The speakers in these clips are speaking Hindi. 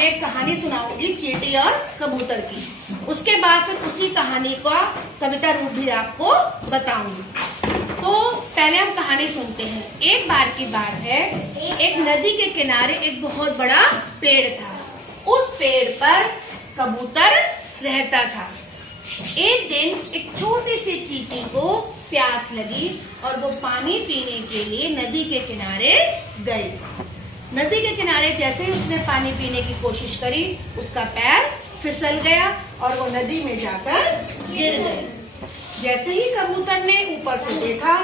पहले एक कहानी सुनाऊंगी चींटी और कबूतर की। उसके बाद फिर उसी कहानी का कविता रूप भी आपको बताऊंगी। तो पहले हम कहानी सुनते हैं। एक बार की बात है, एक नदी के किनारे एक बहुत बड़ा पेड़ था। उस पेड़ पर कबूतर रहता था। एक दिन एक छोटी सी चींटी को प्यास लगी और वो पानी पीने के लिए नदी के किनारे गई। नदी के किनारे जैसे ही उसने पानी पीने की कोशिश करी, उसका पैर फिसल गया और वो नदी में जाकर गिर गई। जैसे ही कबूतर ने ऊपर से देखा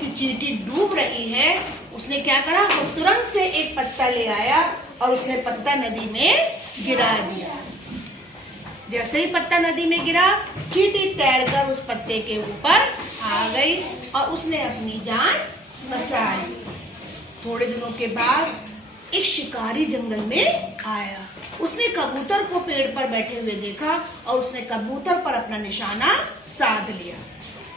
कि चींटी डूब रही है, उसने क्या करा, वो तुरंत से एक पत्ता ले आया और उसने पत्ता नदी में गिरा दिया। जैसे ही पत्ता नदी में गिरा, चींटी तैरकर उस पत्ते के ऊपर आ गई और उसने अपनी जान बचा ली। थोड़े दिनों के बाद एक शिकारी जंगल में आया। उसने कबूतर को पेड़ पर बैठे हुए देखा और उसने कबूतर पर अपना निशाना साध लिया।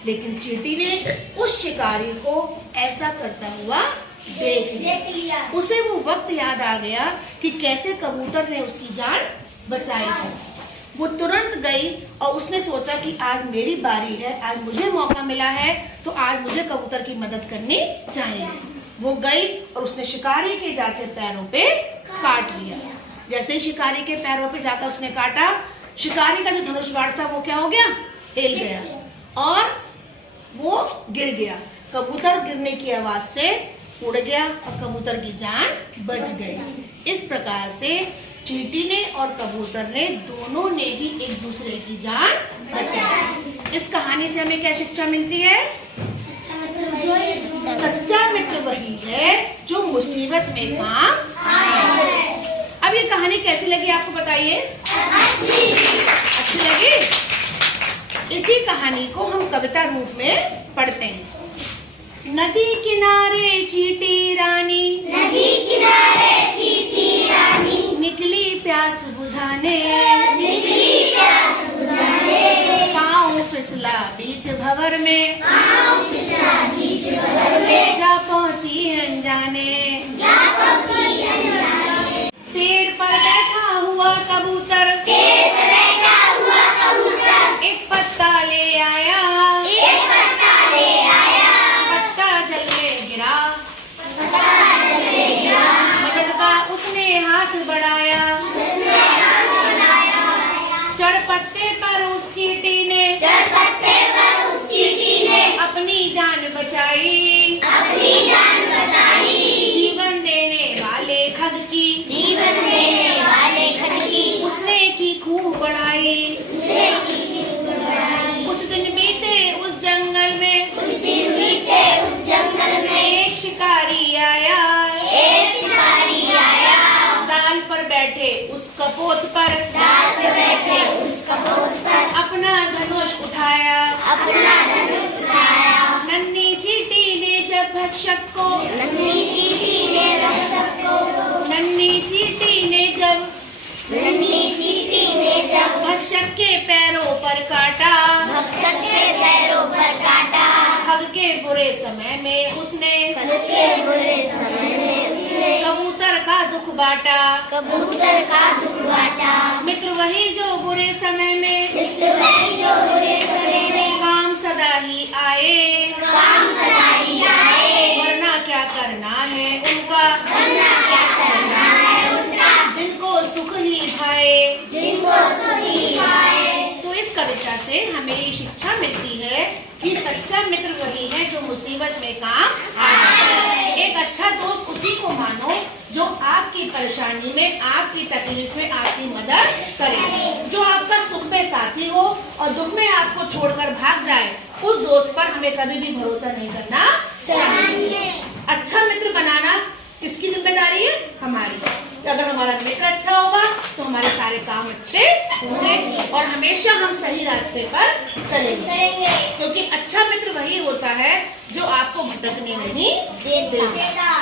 लेकिन चींटी ने उस शिकारी को ऐसा करता हुआ देख लिया। उसे वो वक्त याद आ गया कि कैसे कबूतर ने उसकी जान बचाई थी। वो तुरंत गई और उसने सोचा कि आज मेरी बारी है, आज मुझे मौका मिला है, तो आज मुझे कबूतर की मदद करनी चाहिए। वो गई और उसने शिकारी के जाके पैरों पे काट लिया। जैसे ही शिकारी के पैरों पे जाकर उसने काटा, शिकारी का जो धनुष बाण था वो क्या हो गया, हिल गया और वो गिर गया। कबूतर गिरने की आवाज से उड़ गया और कबूतर की जान बच गई। इस प्रकार से चींटी ने और कबूतर ने दोनों ने ही एक दूसरे की जान बचाई। इस कहानी से हमें क्या शिक्षा मिलती है? सच्चा मित्र वही है जो मुसीबत में काम आए। अब ये कहानी कैसी लगी आपको बताइए? अच्छी लगी? इसी कहानी को हम कविता रूप में पढ़ते हैं। नदी किनारे चींटी रानी, नदी किनारे चींटी रानी, निकली प्यास बुझाने, निकली प्यास बुझाने, पाँव फिसला बीच भंवर में, पाँव फिसला बीच भंवर में, जा पहुंची अनजाने, जा पहुंची अनजाने। पेड़ पर बैठा हुआ कबूतर, पेड़ पर बैठा हुआ कबूतर, एक पत्ता ले आया, एक पत्ता ले आया, पत्ता जल में गिरा, पत्ता जल में गिरा, मदद का उसने हाथ बढ़ाया, चढ़ पत्ते पर उस चींटी ने, चढ़ पत्ते पर उस चींटी ने, अपनी जान बचाई, अपनी जान बचाई, जीवन देने वाले खग की, जीवन देने वाले खग की, उसने की खूब बढ़ाई। उसने की बढ़ाई। कुछ दिन बीते उस जंगल में, कुछ दिन बीते उस जंगल में, एक शिकारी आया, एक शिकारी आया, डाल पर बैठे उस कपोत पर, डाल पर बैठे उस कपोत पर, अपना धनुष उठाया, अपना धनुष उठाया, नन्ही चींटी ने जब भक्षक को, नन्ही चींटी ने भक्षक को, नन्ही चींटी ने जब नन्ही चींटी ने जब भक्षक के पैरों पर काटा, भक्षक के पैरों पर काटा, खग के बुरे समय में उसने, खग के बुरे समय में उसने, कबूतर का दुख बांटा, कबूतर का दुख बांटा, मित्र वही जो बुरे समय में, मित्र वही जो बुरे समय में, काम सदा ही आए, काम सदा ही आए, वरना क्या करना है उनका, वरना क्या करना है उनका, जिनको सुख ही भाए। जिनको सुखी आए। तो इस कविता से हमें ये शिक्षा मिलती है कि सच्चा मित्र वही है जो मुसीबत में काम आए। एक अच्छा दोस्त उसी को मानो जो आपकी परेशानी में, आपकी तकलीफ में आपकी मदद करे, जो आपका सुख में साथी हो और दुख में आपको छोड़कर भाग जाए। उस दोस्त पर हमें कभी भी भरोसा नहीं करना चाहिए। अच्छा मित्र बनाना किसकी जिम्मेदारी है? हमारी। अगर हमारा मित्र अच्छा होगा तो हमारे सारे काम अच्छे होंगे और हमेशा हम सही रास्ते पर चलेंगे, क्योंकि अच्छा मित्र वही होता है जो आपको भटकने नहीं देता।